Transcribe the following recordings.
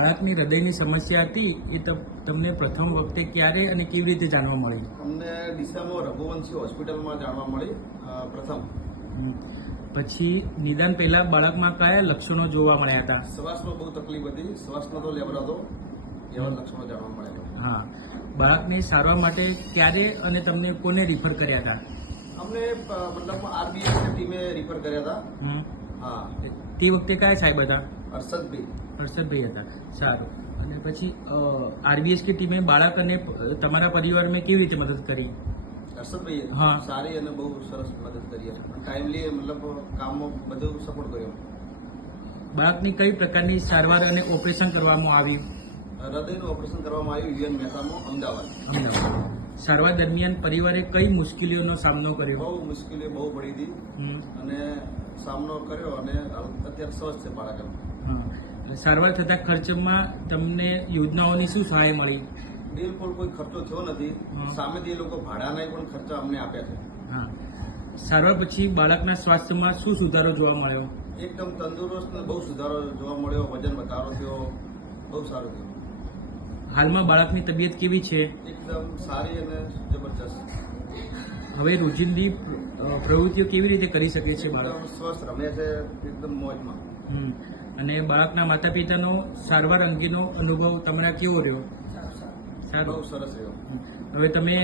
બાળકની હૃદયની સમસ્યા હતી એ તમને પ્રથમ વખતે ક્યારે અને કેવી રીતે જાણવા મળી? અમને ડીસામાં રઘુવંશી હોસ્પિટલમાં જાણવા મળી પ્રથમ. પછી નિદાન પહેલા બાળકમાં કયા લક્ષણો જોવા મળ્યા હતા? શ્વાસનો બહુ તકલીફ હતી, શ્વાસનો તો લેવડાતો એવા લક્ષણો જાણવા મળ્યા. હા, બાળકની સારવાર માટે ક્યારે અને તમને કોને રિફર કર્યા હતા? અમને મતલબ આરબીએસ ટીમે રિફર કર્યા હતા. હા, તે વખતે કયા સાહેબ હતા? હર્ષદભાઈ હતા. સારું. અને પછી આરબીએસ की ટીમે બાળક અને તમારા પરિવારમાં કેવી રીતે મદદ કરી? હર્ષદભાઈ હા, સારી અને બહુ સરસ મદદ કરી. ટાઈમલી મતલબ કામમાં બધું સપોર્ટ કર્યો. બાળકની કઈ પ્રકારની સારવાર અને ઓપરેશન કરવામાં આવ્યું? હૃદયનું ઓપરેશન કરવામાં આવ્યું યુએન મહેતામાં, અમદાવાદ. સારવાર દરમિયાન પરિવારે કઈ મુશ્કેલીઓનો સામનો કર્યો? બહુ મુશ્કેલીઓ બહુ પડી હતી અને સામનો કર્યો અને અત્યારે સ્વસ્થ છે બાળક. સારવાર થતા ખર્ચમાં તમને યોજનાઓની શું સહાય મળી? બિલકુલ કોઈ ખર્ચો થયો નથી. સામેથી એ લોકો ભાડાના પણ ખર્ચા અમને આપ્યા છે. હા. સારવાર પછી બાળકના સ્વાસ્થ્યમાં શું સુધારો જોવા મળ્યો? એકદમ તંદુરસ્ત ને બહુ સુધારો જોવા મળ્યો. વજન વધારો થયો, બહુ સારું થયું. હાલમાં બાળકની તબિયત કેવી છે? એકદમ સારી અને જબરજસ્ત. હવે રોજિંદી પ્રવૃત્તિઓ કેવી રીતે કરી શકે છે બાળક? એકદમ સ્વસ્થ રમે છે, એકદમ મોજમાં. અને બાળકના માતા પિતાનો સારવાર અંગેનો અનુભવ તમારા કેવો રહ્યો? બહુ સરસ રહ્યો. હવે તમે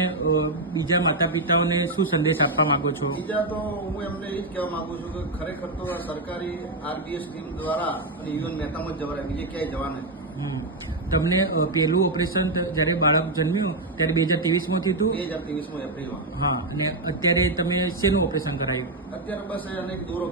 બીજા માતા પિતાઓને શું સંદેશ આપવા માંગો છો? બીજા તો હું એમને એ જ કહેવા માંગુ છું કે ખરેખર તો આ સરકારી આરબીએસ ટીમ દ્વારા અને યુએન મહેતામાં જ જવાય, બીજે ક્યાંય જવાને. તમને પહેલું ઓપરેશન જ્યારે બાળક જન્મ્યું ત્યારે 2023માં થયું હતું? 2023માં એપ્રિલમાં. હા. અને અત્યારે તમે શેનું ઓપરેશન કરાયું? અત્યારે બસ એને એક દોરો